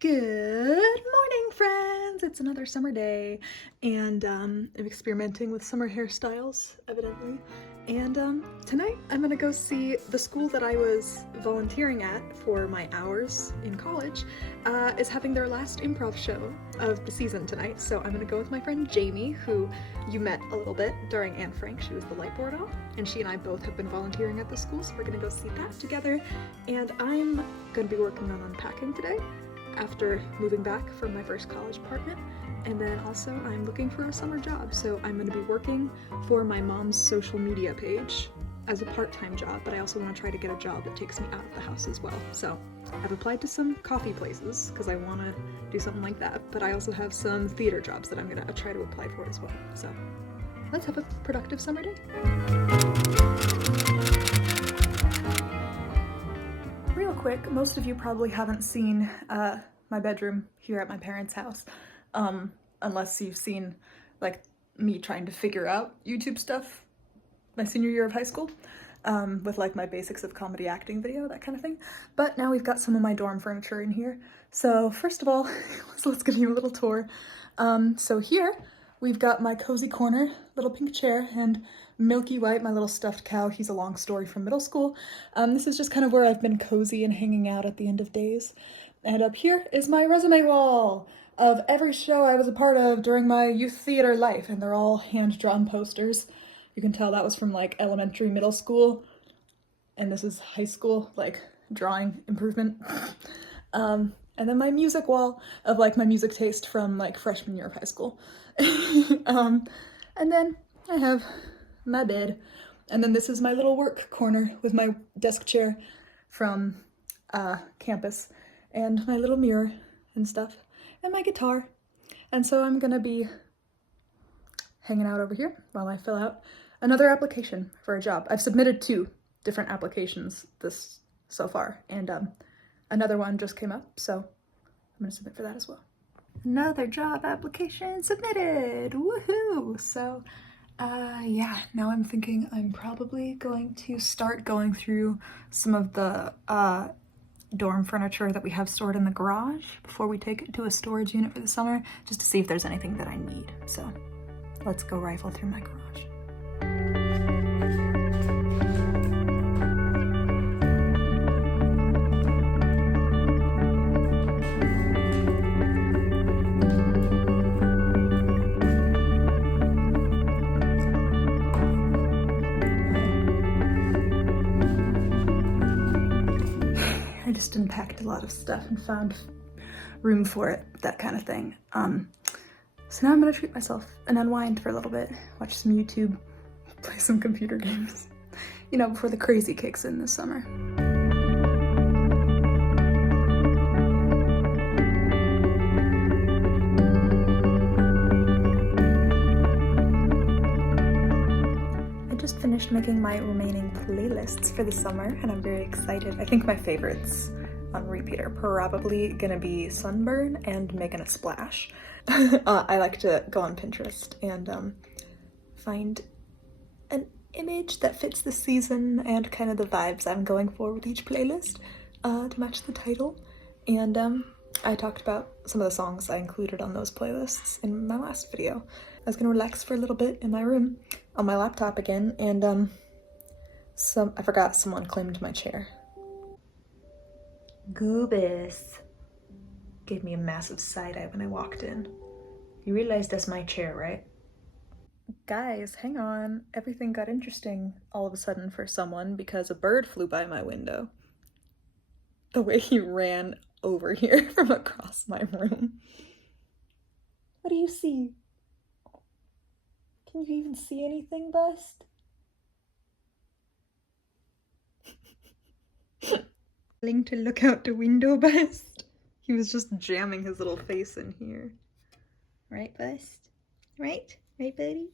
Good morning, friends! It's another summer day, and I'm experimenting with summer hairstyles, evidently. And tonight I'm gonna go see the school that I was volunteering at for my hours in college is having their last improv show of the season tonight. So I'm gonna go with my friend Jamie, who you met a little bit during Anne Frank. She was the light board off, and she and I both have been volunteering at the school, so we're gonna go see that together. And I'm gonna be working on unpacking today after moving back from my first college apartment. And then also I'm looking for a summer job, so I'm going to be working for my mom's social media page as a part-time job, but I also want to try to get a job that takes me out of the house as well. So I've applied to some coffee places because I want to do something like that, but I also have some theater jobs that I'm going to try to apply for as well. So let's have a productive summer day. Real quick, most of you probably haven't seen my bedroom here at my parents' house, unless you've seen like me trying to figure out YouTube stuff my senior year of high school, with like my basics of comedy acting video, that kind of thing. But now we've got some of my dorm furniture in here. So first of all, let's give you a little tour. So here we've got my cozy corner, little pink chair, and Milky White, my little stuffed cow. He's a long story from middle school. This is just kind of where I've been cozy and hanging out at the end of days. And up here is my resume wall of every show I was a part of during my youth theater life, and they're all hand-drawn posters. You can tell that was from like elementary, middle school, and this is high school, like drawing improvement. And then my music wall of like my music taste from like freshman year of high school. And then I have my bed, and then this is my little work corner with my desk chair from campus, and my little mirror and stuff, and my guitar. And so I'm gonna be hanging out over here while I fill out another application for a job. I've submitted 2 different applications this so far, and another one just came up, so I'm gonna submit for that as well. Another job application submitted! Woohoo! So yeah, now I'm thinking I'm probably going to start going through some of the dorm furniture that we have stored in the garage before we take it to a storage unit for the summer, just to see if there's anything that I need. So let's go rifle through my garage. I just unpacked a lot of stuff and found room for it, that kind of thing. So now I'm gonna treat myself and unwind for a little bit, watch some YouTube, play some computer games, you know, before the crazy kicks in this summer. I just finished making my remaining playlists for the summer, and I'm very excited. I think my favorites on repeat are probably gonna be Sunburn and Making a Splash. I like to go on Pinterest and find an image that fits the season and kind of the vibes I'm going for with each playlist to match the title. And I talked about some of the songs I included on those playlists in my last video. I was gonna relax for a little bit in my room on my laptop again, and I forgot someone claimed my chair. Goobus gave me a massive side eye when I walked in. You realize that's my chair, right? Guys, hang on. Everything got interesting all of a sudden for someone because a bird flew by my window. The way he ran over here from across my room. What do you see? Can you even see anything, Bust? Willing to look out the window, Bust? He was just jamming his little face in here. Right, Bust? Right? Right, buddy?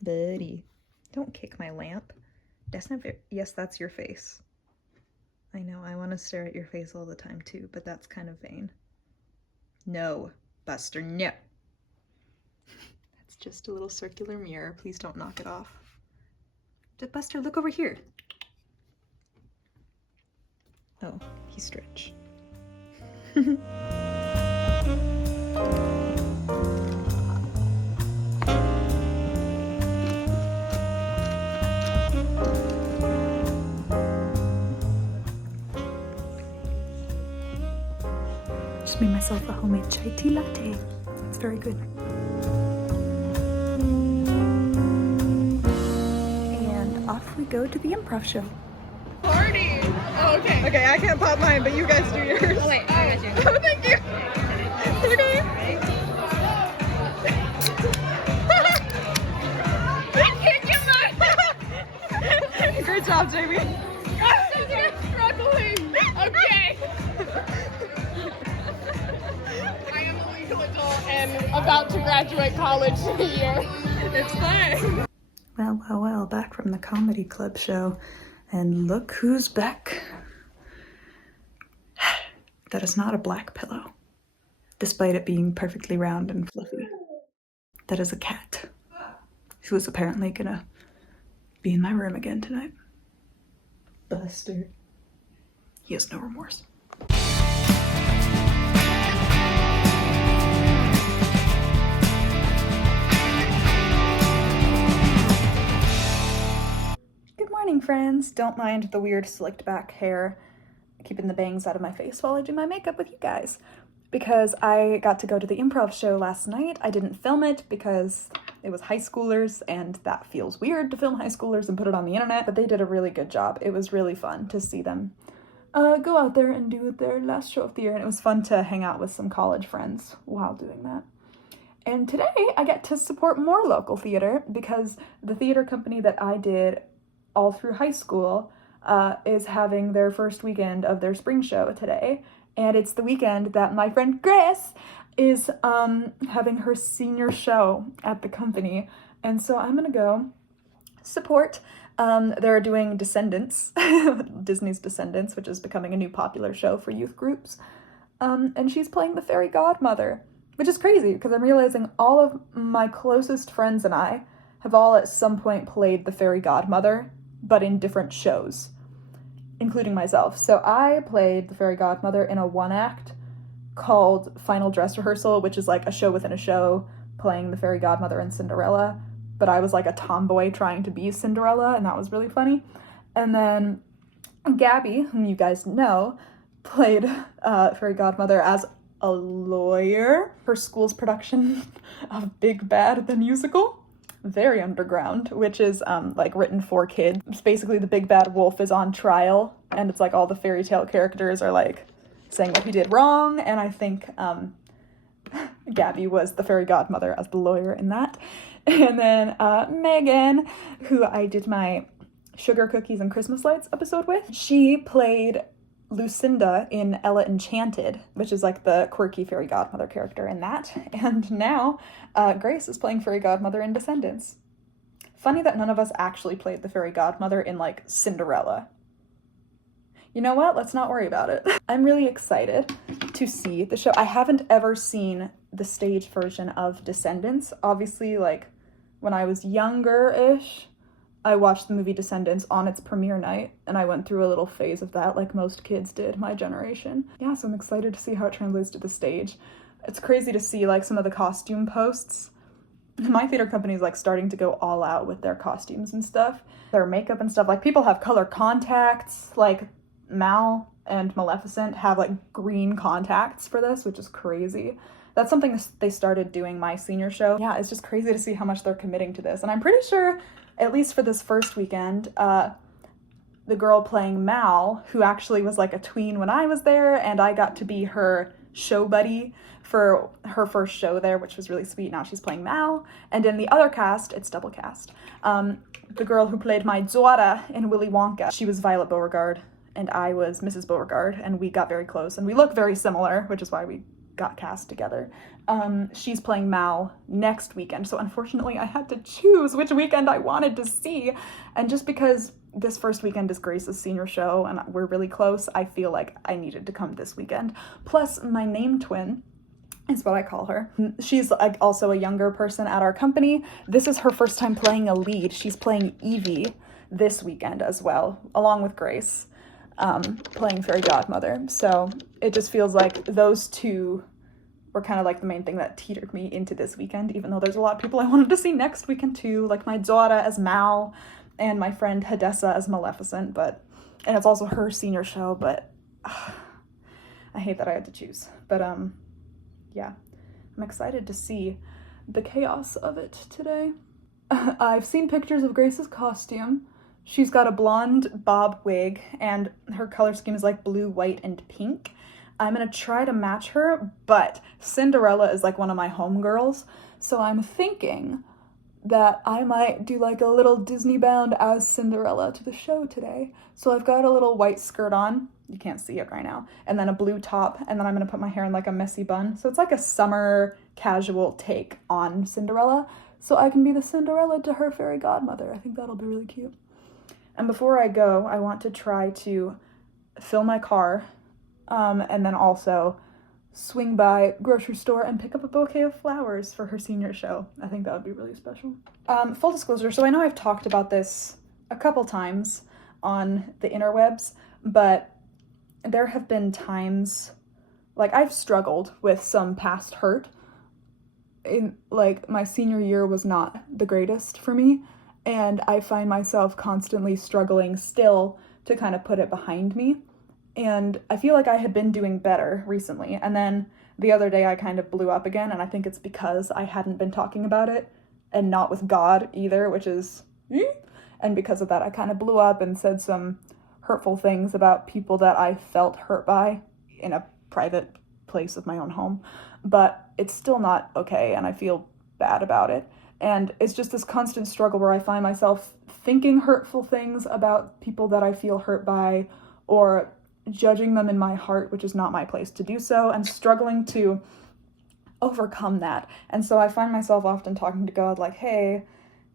Buddy. Don't kick my lamp. That's not very— yes, that's your face. I know, I want to stare at your face all the time too, but that's kind of vain. No, Buster, no. That's just a little circular mirror. Please don't knock it off. Buster, look over here. Oh, he's Stretch. Just made myself a homemade chai tea latte. It's very good. And off we go to the improv show. Party! Oh, okay. Okay, I can't pop mine, but you guys do yours. Oh, wait, I got you. Oh, thank you. Okay. Great job, Jamie. I'm struggling. Okay. I am a legal adult and about to graduate college in a year. It's fun. Well, well, well, back from the comedy club show. And look who's back. That is not a black pillow, despite it being perfectly round and fluffy. That is a cat, who is apparently gonna be in my room again tonight. Buster. He has no remorse. Good morning, friends. Don't mind the weird slicked back hair, keeping the bangs out of my face while I do my makeup with you guys. Because I got to go to the improv show last night. I didn't film it because it was high schoolers and that feels weird to film high schoolers and put it on the internet, but they did a really good job. It was really fun to see them go out there and do their last show of the year, and it was fun to hang out with some college friends while doing that. And today I get to support more local theater because the theater company that I did all through high school is having their first weekend of their spring show today. And it's the weekend that my friend Grace is having her senior show at the company. And so I'm gonna go support. They're doing Descendants, Disney's Descendants, which is becoming a new popular show for youth groups. And she's playing the fairy godmother, which is crazy because I'm realizing all of my closest friends and I have all at some point played the fairy godmother, but in different shows, including myself. So I played the fairy godmother in a one-act called Final Dress Rehearsal, which is like a show within a show playing the fairy godmother and Cinderella, but I was like a tomboy trying to be Cinderella, and that was really funny. And then Gabby, whom you guys know, played fairy godmother as a lawyer for school's production of Big Bad the Musical. Very underground, which is like written for kids. It's basically the big bad wolf is on trial, and it's like all the fairy tale characters are like saying what he did wrong, and I think Gabby was the fairy godmother as the lawyer in that. And then Megan, who I did my Sugar Cookies and Christmas Lights episode with, she played Lucinda in Ella Enchanted, which is like the quirky fairy godmother character in that. And now Grace is playing fairy godmother in Descendants. Funny that none of us actually played the fairy godmother in like Cinderella. You know what? Let's not worry about it. I'm really excited to see the show. I haven't ever seen the stage version of Descendants. Obviously, like when I was younger-ish, I watched the movie Descendants on its premiere night, and I went through a little phase of that like most kids did, my generation. Yeah, so I'm excited to see how it translates to the stage. It's crazy to see like some of the costume posts. My theater company is like starting to go all out with their costumes and stuff. Their makeup and stuff. Like people have color contacts, like Mal and Maleficent have like green contacts for this, which is crazy. That's something they started doing my senior show. Yeah, it's just crazy to see how much they're committing to this. And I'm pretty sure, at least for this first weekend, the girl playing Mal, who actually was like a tween when I was there, and I got to be her show buddy for her first show there, which was really sweet. Now she's playing Mal. And in the other cast, it's double cast. The girl who played my Zora in Willy Wonka, she was Violet Beauregard, and I was Mrs. Beauregard, and we got very close, and we look very similar, which is why we got cast together. She's playing Mal next weekend, so unfortunately I had to choose which weekend I wanted to see, and just because this first weekend is Grace's senior show and we're really close, I feel like I needed to come this weekend. Plus, my name twin is what I call her. She's like also a younger person at our company. This is her first time playing a lead. She's playing Evie this weekend as well, along with Grace. playing fairy godmother. So it just feels like those two were kind of like the main thing that teetered me into this weekend, even though there's a lot of people I wanted to see next weekend too, like my daughter as Mal and my friend Hadessa as Maleficent, and it's also her senior show, but I hate that I had to choose. But yeah, I'm excited to see the chaos of it today. I've seen pictures of Grace's costume. She's got a blonde bob wig, and her color scheme is like blue, white, and pink. I'm gonna try to match her, but Cinderella is like one of my homegirls, so I'm thinking that I might do like a little Disney bound as Cinderella to the show today. So I've got a little white skirt on, you can't see it right now, and then a blue top, and then I'm gonna put my hair in like a messy bun. So it's like a summer casual take on Cinderella, so I can be the Cinderella to her fairy godmother. I think that'll be really cute. And before I go, I want to try to fill my car, and then also swing by grocery store and pick up a bouquet of flowers for her senior show. I think that would be really special. Full disclosure, so I know I've talked about this a couple times on the interwebs, but there have been times, like, I've struggled with some past hurt. Like, my senior year was not the greatest for me, and I find myself constantly struggling still to kind of put it behind me. And I feel like I had been doing better recently, and then the other day I kind of blew up again, and I think it's because I hadn't been talking about it, and not with God either, which is, and because of that I kind of blew up and said some hurtful things about people that I felt hurt by in a private place of my own home. But it's still not okay, and I feel bad about it. And it's just this constant struggle where I find myself thinking hurtful things about people that I feel hurt by, or judging them in my heart, which is not my place to do so, and struggling to overcome that. And so I find myself often talking to God like, hey,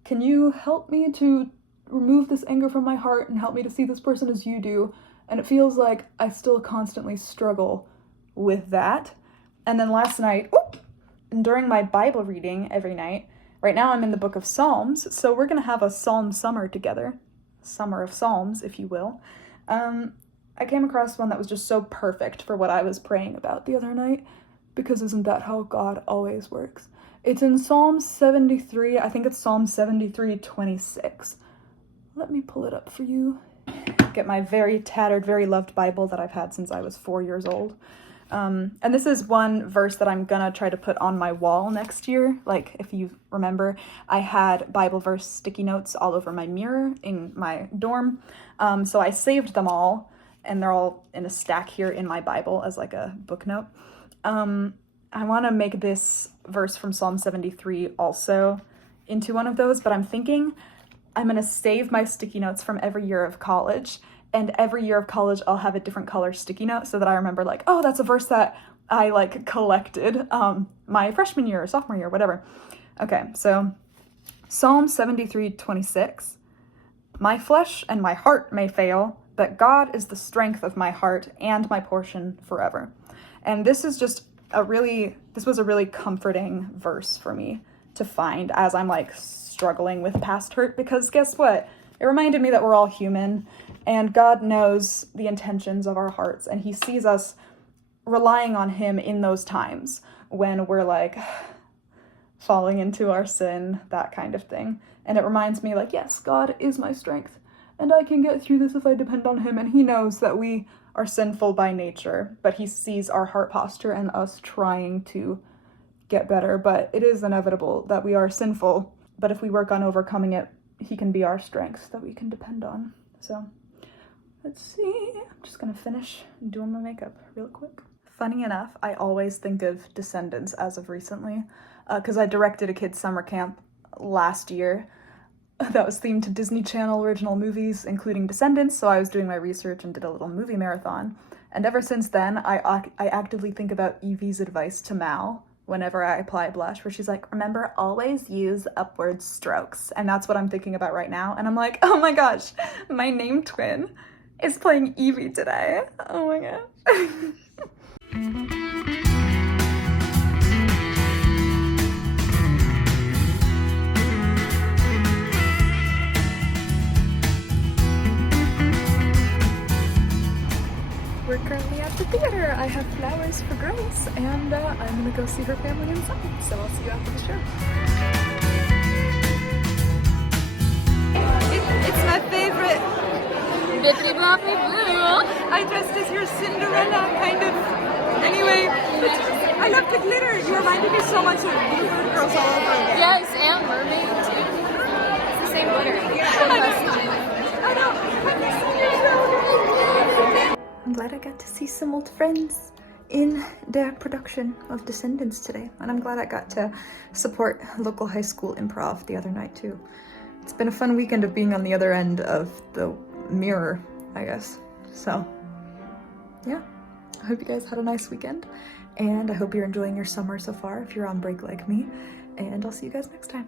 can you help me to remove this anger from my heart and help me to see this person as you do? And it feels like I still constantly struggle with that. And then last night, during my Bible reading every night, right now I'm in the book of Psalms, so we're gonna have a Psalm summer together, summer of Psalms, if you will. I came across one that was just so perfect for what I was praying about the other night, because isn't that how God always works? It's in Psalm 73, I think it's Psalm 73:26. Let me pull it up for you. Get my very tattered, very loved Bible that I've had since I was 4 years old. And this is one verse that I'm gonna try to put on my wall next year. Like, if you remember, I had Bible verse sticky notes all over my mirror in my dorm. So I saved them all, and they're all in a stack here in my Bible as like a book note. I want to make this verse from Psalm 73 also into one of those, but I'm thinking I'm going to save my sticky notes from every year of college, and every year of college I'll have a different color sticky note so that I remember like, oh, that's a verse that I like collected my freshman year or sophomore year, whatever. Okay, so Psalm 73:26. My flesh and my heart may fail, but God is the strength of my heart and my portion forever. And this was a really comforting verse for me to find as I'm like struggling with past hurt, because guess what? It reminded me that we're all human, and God knows the intentions of our hearts, and he sees us relying on him in those times when we're like falling into our sin, that kind of thing. And it reminds me like, yes, God is my strength, and I can get through this if I depend on him, and he knows that we are sinful by nature, but he sees our heart posture and us trying to get better. But it is inevitable that we are sinful, but if we work on overcoming it, he can be our strength that we can depend on. So let's see, I'm just gonna finish doing my makeup real quick. Funny enough, I always think of Descendants as of recently, because I directed a kids' summer camp last year that was themed to Disney Channel original movies, including Descendants, so I was doing my research and did a little movie marathon. And ever since then, I actively think about Evie's advice to Mal whenever I apply blush, where she's like, remember, always use upward strokes. And that's what I'm thinking about right now. And I'm like, oh my gosh, my name twin is playing Evie today. Oh my gosh. plays for Grace, and I'm gonna go see her family inside. So I'll see you after the show. It's my favorite. Bippity bloppity blue. I dressed as your Cinderella, kind of. Anyway, I love the glitter. You reminded me so much of Bluebird Girls all over again. Yes, and mermaid too. It's the same glitter. I know. I miss you. I'm glad I got to see some old friends in their production of Descendants today, and I'm glad I got to support local high school improv the other night too. It's been a fun weekend of being on the other end of the mirror, I guess. So, yeah. I hope you guys had a nice weekend, and I hope you're enjoying your summer so far if you're on break like me, and I'll see you guys next time.